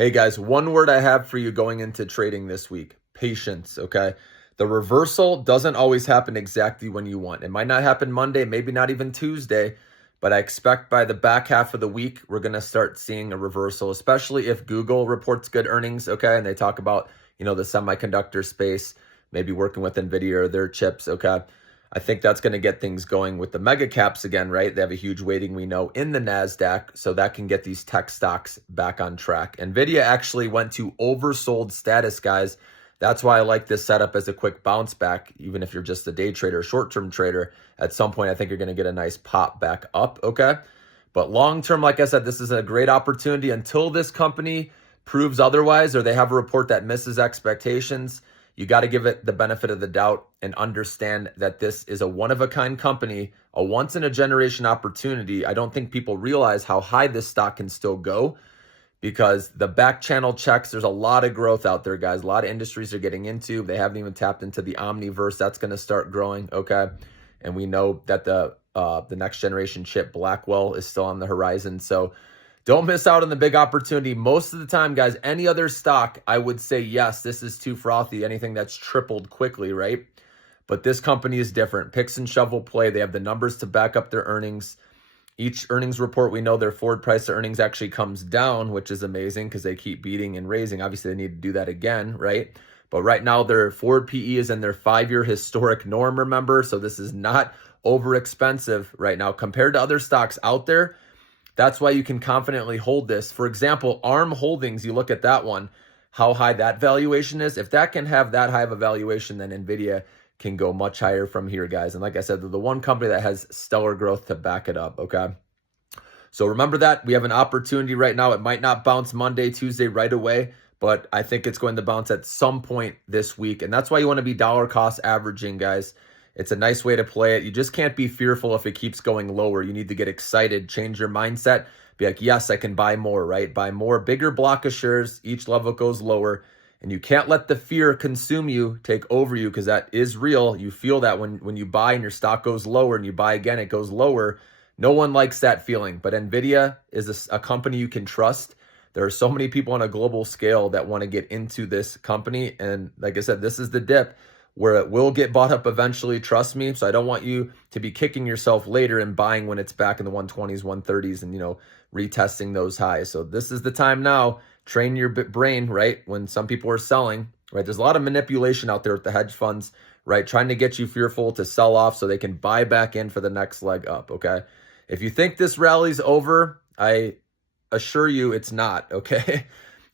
Hey guys, one word I have for you going into trading this week: patience, okay? The reversal doesn't always happen exactly when you want. It might not happen Monday, maybe not even Tuesday, but I expect by the back half of the week, we're going to start seeing a reversal, especially if Google reports good earnings, okay? And they talk about, the semiconductor space, maybe working with NVIDIA or their chips, okay? I think that's going to get things going with the mega caps again, right? They have a huge weighting, we know, in the NASDAQ, so that can get these tech stocks back on track. NVIDIA actually went to oversold status, guys. That's why I like this setup as a quick bounce back, even if you're just a day trader, short-term trader. At some point, I think you're going to get a nice pop back up, okay? But long-term, like I said, this is a great opportunity until this company proves otherwise or they have a report that misses expectations. You got to give it the benefit of the doubt and understand that this is a one-of-a-kind company, a once-in-a-generation opportunity. I don't think people realize how high this stock can still go because the back channel checks, there's a lot of growth out there, guys. A lot of industries are getting into. They haven't even tapped into the Omniverse. That's going to start growing, okay? And we know that the next generation chip, Blackwell, is still on the horizon. So don't miss out on the big opportunity. Most of the time, guys, any other stock, I would say, yes, this is too frothy. Anything that's tripled quickly, right? But this company is different. Picks and shovel play. They have the numbers to back up their earnings. Each earnings report, we know their forward price to earnings actually comes down, which is amazing because they keep beating and raising. Obviously, they need to do that again, right? But right now, their forward PE is in their 5-year historic norm, remember? So this is not over expensive right now compared to other stocks out there. That's why you can confidently hold this. For example, ARM Holdings, you look at that one, how high that valuation is. If that can have that high of a valuation, then NVIDIA can go much higher from here, guys. And like I said, they're the one company that has stellar growth to back it up, okay? So remember that. We have an opportunity right now. It might not bounce Monday, Tuesday right away, but I think it's going to bounce at some point this week. And that's why you want to be dollar cost averaging, guys. It's a nice way to play it. You just can't be fearful if it keeps going lower. You need to get excited, change your mindset, be like, yes, I can buy more, right? Buy more, bigger block of shares. Each level goes lower. And you can't let the fear consume you, take over you, because that is real. You feel that when you buy and your stock goes lower and you buy again, it goes lower. No one likes that feeling. But NVIDIA is a company you can trust. There are so many people on a global scale that want to get into this company. And like I said, this is the dip where it will get bought up eventually, trust me. So I don't want you to be kicking yourself later and buying when it's back in the 120s, 130s and, retesting those highs. So this is the time now. Train your brain, right? When some people are selling, right? There's a lot of manipulation out there with the hedge funds, right? Trying to get you fearful to sell off so they can buy back in for the next leg up, okay? If you think this rally's over, I assure you it's not, okay?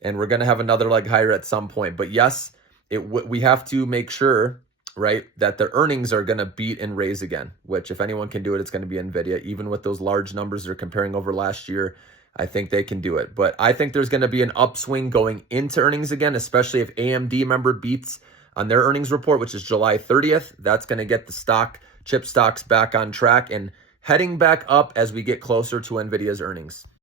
And we're going to have another leg higher at some point. But yes, we have to make sure, right, that the earnings are going to beat and raise again, which if anyone can do it, it's going to be NVIDIA. Even with those large numbers they're comparing over last year, I think they can do it. But I think there's going to be an upswing going into earnings again, especially if AMD, remember, beats on their earnings report, which is July 30th. That's going to get the chip stocks back on track and heading back up as we get closer to NVIDIA's earnings.